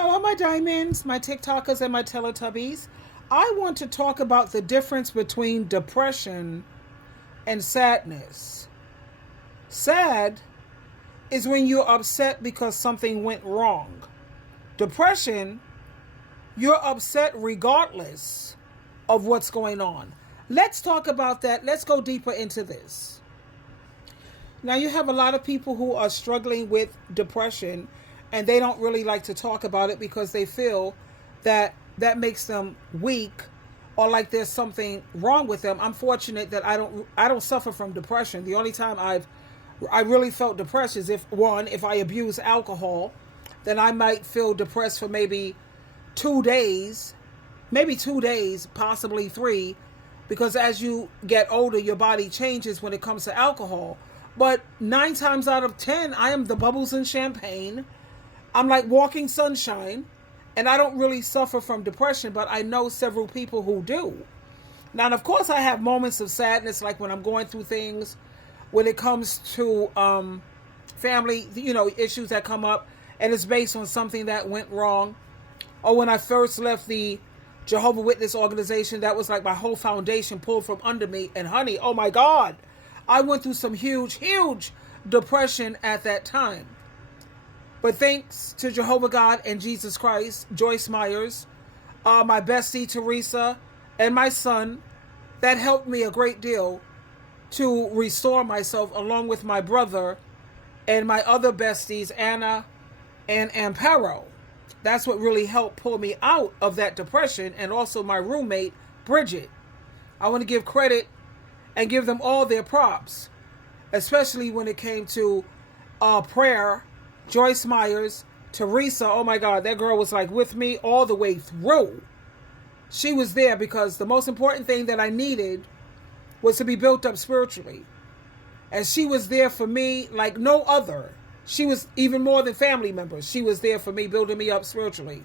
Hello, my diamonds, my TikTokers, and my Teletubbies. I want to talk about the difference between depression and sadness. Sad is when you're upset because something went wrong. Depression, you're upset regardless of what's going on. Let's talk about that. Let's go deeper into this. Now, you have a lot of people who are struggling with depression and they don't really like to talk about it because they feel that that makes them weak or like there's something wrong with them. I'm fortunate that I don't suffer from depression. The only time I really felt depressed is if I abuse alcohol, then I might feel depressed for maybe 2 days, possibly 3, because as you get older, your body changes when it comes to alcohol. But 9 times out of 10, I am the bubbles in champagne. I'm like walking sunshine, and I don't really suffer from depression, but I know several people who do. Now, of course, I have moments of sadness, like when I'm going through things, when it comes to family, issues that come up, and it's based on something that went wrong. Or when I first left the Jehovah's Witness organization, that was like my whole foundation pulled from under me. And honey, oh my God, I went through some huge depression at that time. But thanks to Jehovah God and Jesus Christ, Joyce Myers, my bestie Teresa, and my son, that helped me a great deal to restore myself, along with my brother and my other besties, Anna and Amparo. That's what really helped pull me out of that depression, and also my roommate, Bridget. I want to give credit and give them all their props, especially when it came to prayer. Joyce Myers, Teresa, oh my God, that girl was like with me all the way through. She was there because the most important thing that I needed was to be built up spiritually. And she was there for me like no other. She was even more than family members. She was there for me, building me up spiritually.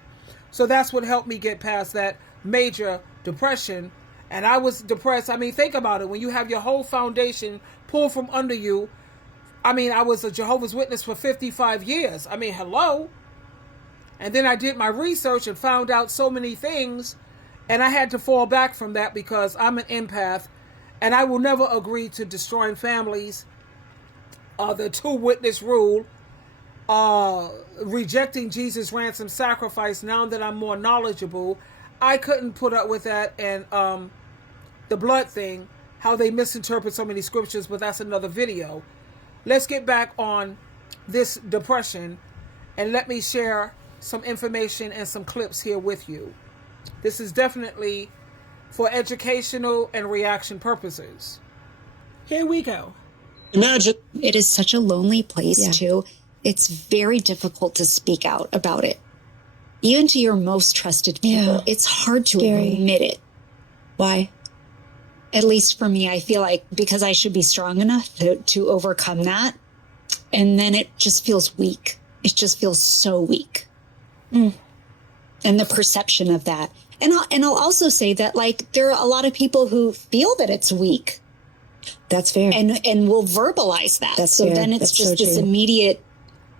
So that's what helped me get past that major depression. And I was depressed. I mean, think about it. When you have your whole foundation pulled from under you. I mean, I was a Jehovah's Witness for 55 years. I mean, hello. And then I did my research and found out so many things. And I had to fall back from that because I'm an empath. And I will never agree to destroying families. The 2-witness rule. Rejecting Jesus' ransom sacrifice. Now that I'm more knowledgeable, I couldn't put up with that. And the blood thing, how they misinterpret so many scriptures, but that's another video. Let's get back on this depression, and let me share some information and some clips here with you. This is definitely for educational and reaction purposes. Here we go. Imagine. It is such a lonely place, too. It's very difficult to speak out about it. Even to your most trusted people, it's hard to admit it. Why? At least for me, I feel like because I should be strong enough to overcome that. And then it just feels weak. It just feels so weak. And the perception of that. And I'll also say that, like, there are a lot of people who feel that it's weak. That's fair. And will verbalize that. That's so fair. then it's That's just so this true. immediate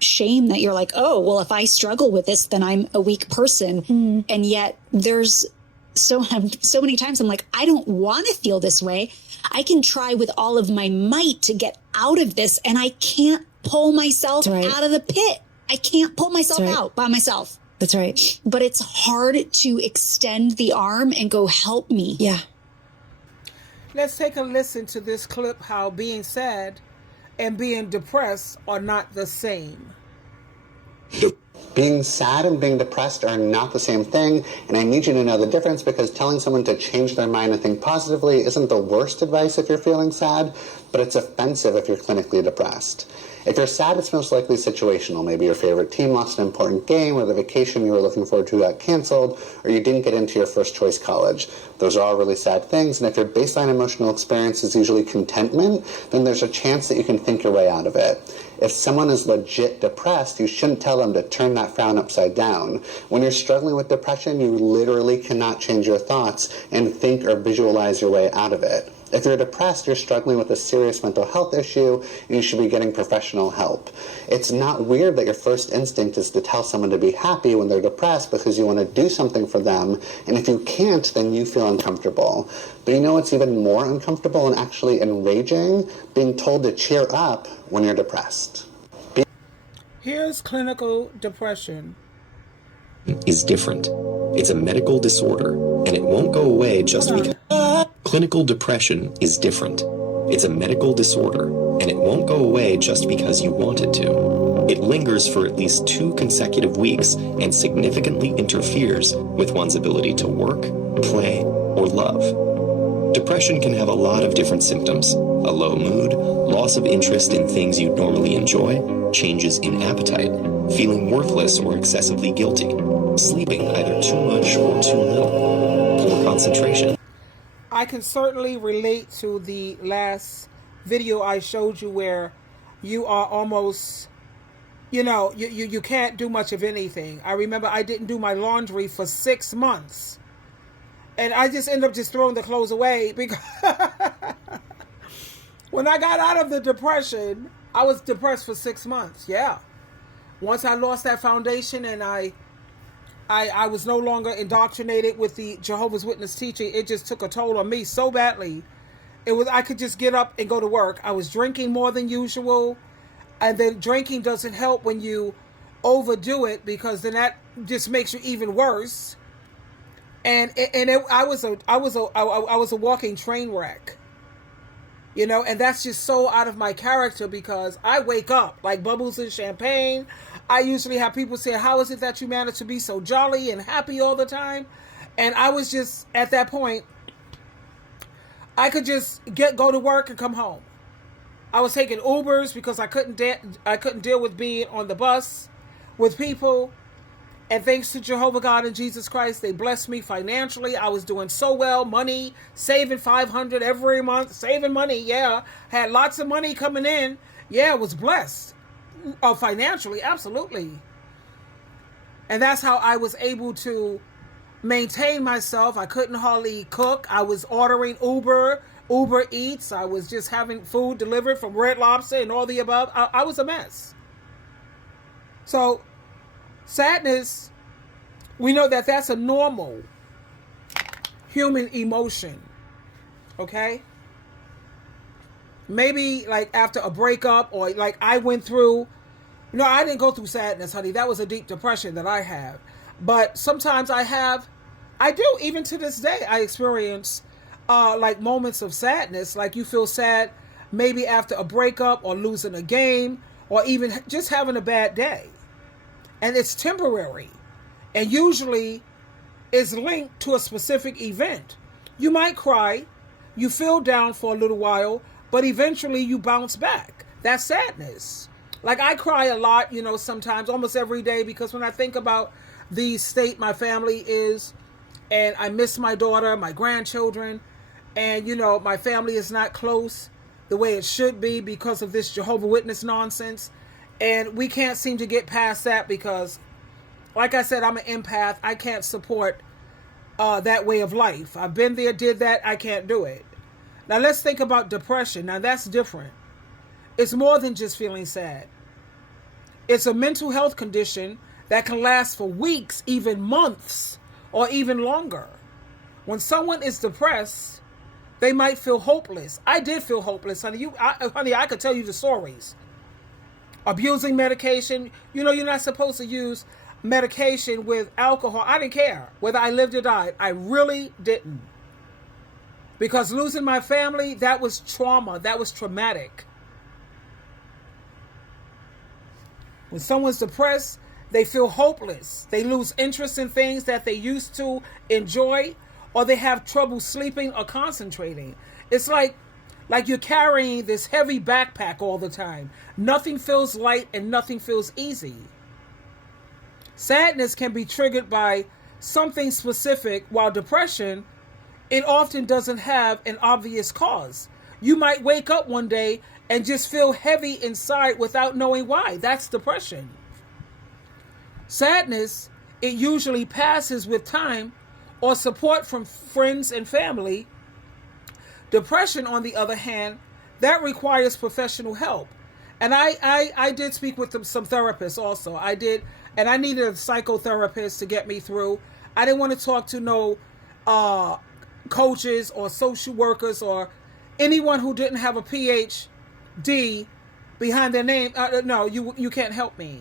shame that you're like, oh, well, if I struggle with this, then I'm a weak person. And yet there's so many times I'm like, I don't want to feel this way. I can try with all of my might to get out of this, and I can't pull myself out of the pit. I can't pull myself out by myself. That's right. But it's hard to extend the arm and go, help me. Yeah. Let's take a listen to this clip, how being sad and being depressed are not the same. Being sad and being depressed are not the same thing, and I need you to know the difference, because telling someone to change their mind and think positively isn't the worst advice if you're feeling sad, but it's offensive if you're clinically depressed. If you're sad, it's most likely situational. Maybe your favorite team lost an important game, or the vacation you were looking forward to got canceled, or you didn't get into your first choice college. Those are all really sad things, and if your baseline emotional experience is usually contentment, then there's a chance that you can think your way out of it. If someone is legit depressed, you shouldn't tell them to turn that frown upside down. When you're struggling with depression, you literally cannot change your thoughts and think or visualize your way out of it. If you're depressed, you're struggling with a serious mental health issue, and you should be getting professional help. It's not weird that your first instinct is to tell someone to be happy when they're depressed because you want to do something for them, and if you can't, then you feel uncomfortable. But you know what's even more uncomfortable and actually enraging? Being told to cheer up when you're depressed. Here's clinical depression. Is different. It's a medical disorder, and it won't go away just because. Clinical depression is different. It's a medical disorder, and it won't go away just because you want it to. It lingers for at least 2 consecutive weeks and significantly interferes with one's ability to work, play, or love. Depression can have a lot of different symptoms: a low mood, loss of interest in things you normally enjoy, changes in appetite, feeling worthless or excessively guilty, sleeping either too much or too little, poor concentration. I can certainly relate to the last video I showed you where you are almost, you can't do much of anything. I remember I didn't do my laundry for 6 months. And I just ended up just throwing the clothes away because when I got out of the depression, I was depressed for 6 months. Yeah. Once I lost that foundation and I was no longer indoctrinated with the Jehovah's Witness teaching, it just took a toll on me so badly. I could just get up and go to work. I was drinking more than usual. And then drinking doesn't help when you overdo it, because then that just makes you even worse. I was a walking train wreck. And that's just so out of my character, because I wake up like bubbles in champagne. I usually have people say, how is it that you manage to be so jolly and happy all the time? And I was just, at that point, I could just go to work and come home. I was taking Ubers because I couldn't deal with being on the bus with people. And thanks to Jehovah God and Jesus Christ, they blessed me financially. I was doing so well, money, saving $500 every month, saving money. Yeah, had lots of money coming in. Yeah, I was blessed financially, absolutely. And that's how I was able to maintain myself. I couldn't hardly cook. I was ordering Uber Eats. I was just having food delivered from Red Lobster and all the above. I was a mess. So sadness, we know that that's a normal human emotion. Okay? Maybe like after a breakup, or like I went through, I didn't go through sadness, honey. That was a deep depression that I have. But sometimes I do, even to this day, I experience like moments of sadness. Like you feel sad maybe after a breakup or losing a game or even just having a bad day. And it's temporary. And usually is linked to a specific event. You might cry, you feel down for a little while, but eventually you bounce back. That's sadness. Like I cry a lot, sometimes, almost every day, because when I think about the state my family is, and I miss my daughter, my grandchildren, and, my family is not close the way it should be because of this Jehovah's Witness nonsense. And we can't seem to get past that because, like I said, I'm an empath. I can't support that way of life. I've been there, did that. I can't do it. Now let's think about depression. Now that's different. It's more than just feeling sad. It's a mental health condition that can last for weeks, even months, or even longer. When someone is depressed, they might feel hopeless. I did feel hopeless, honey. I could tell you the stories. Abusing medication. You're not supposed to use medication with alcohol. I didn't care whether I lived or died. I really didn't. Because losing my family, that was trauma. That was traumatic. When someone's depressed, they feel hopeless. They lose interest in things that they used to enjoy, or they have trouble sleeping or concentrating. It's like you're carrying this heavy backpack all the time. Nothing feels light and nothing feels easy. Sadness can be triggered by something specific, while depression, it often doesn't have an obvious cause. You might wake up one day and just feel heavy inside without knowing why. That's depression. Sadness, it usually passes with time or support from friends and family. Depression, on the other hand, that requires professional help. And I did speak with some therapists also. I did, and I needed a psychotherapist to get me through. I didn't want to talk to no coaches or social workers or anyone who didn't have a PhD behind their name. No, you can't help me.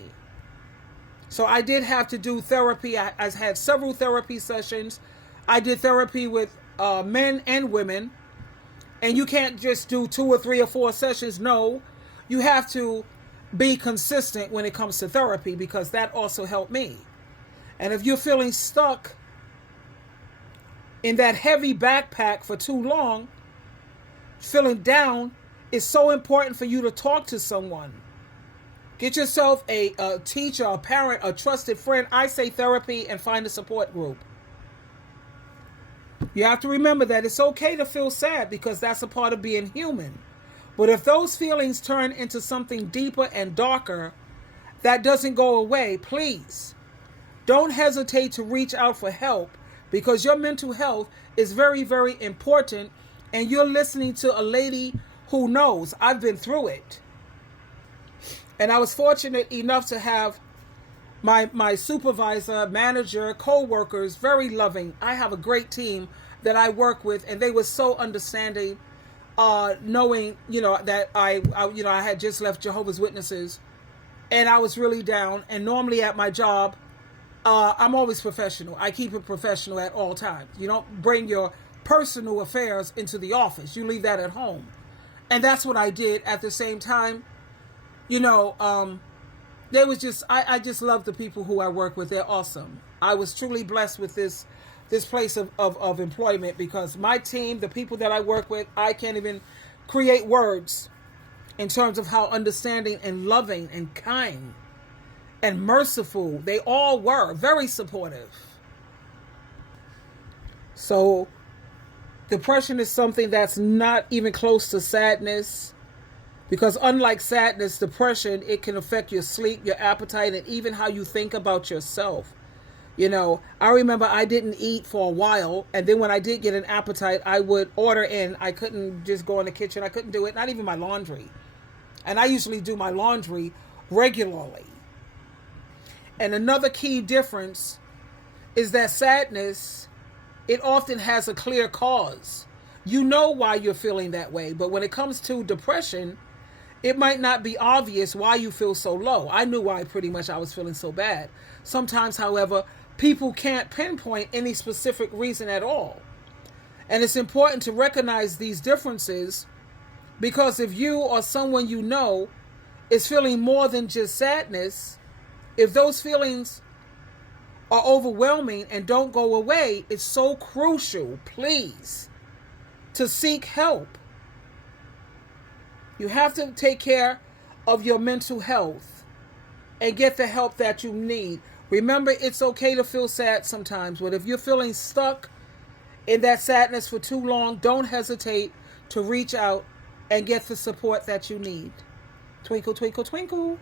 So I did have to do therapy. I had several therapy sessions. I did therapy with men and women. And you can't just do 2 or 3 or 4 sessions. No, you have to be consistent when it comes to therapy, because that also helped me. And if you're feeling stuck in that heavy backpack for too long, feeling down, it's so important for you to talk to someone. Get yourself a teacher, a parent, a trusted friend. I say therapy, and find a support group. You have to remember that it's okay to feel sad, because that's a part of being human. But if those feelings turn into something deeper and darker that doesn't go away, please don't hesitate to reach out for help, because your mental health is very, very important. And you're listening to a lady who knows. I've been through it. And I was fortunate enough to have my supervisor, manager, co-workers, very loving. I have a great team that I work with, and they were so understanding, knowing, that I had just left Jehovah's Witnesses, and I was really down. And normally at my job, I'm always professional. I keep it professional at all times. You don't bring your personal affairs into the office. You leave that at home. And that's what I did. At the same time, they was just, I just love the people who I work with. They're awesome. I was truly blessed with this place of employment, because my team, the people that I work with, I can't even create words in terms of how understanding and loving and kind and merciful they all were. Very supportive. So depression is something that's not even close to sadness, because unlike sadness, depression, it can affect your sleep, your appetite, and even how you think about yourself. I remember I didn't eat for a while, and then when I did get an appetite, I would order in. I couldn't just go in the kitchen. I couldn't do it, not even my laundry. And I usually do my laundry regularly. And another key difference is that sadness, it often has a clear cause. You know why you're feeling that way, but when it comes to depression, it might not be obvious why you feel so low. I knew why pretty much I was feeling so bad. Sometimes, however, people can't pinpoint any specific reason at all. And it's important to recognize these differences, because if you or someone you know is feeling more than just sadness, if those feelings are overwhelming and don't go away, it's so crucial, please, to seek help. You have to take care of your mental health and get the help that you need. Remember, it's okay to feel sad sometimes, but if you're feeling stuck in that sadness for too long, don't hesitate to reach out and get the support that you need. Twinkle, twinkle, twinkle.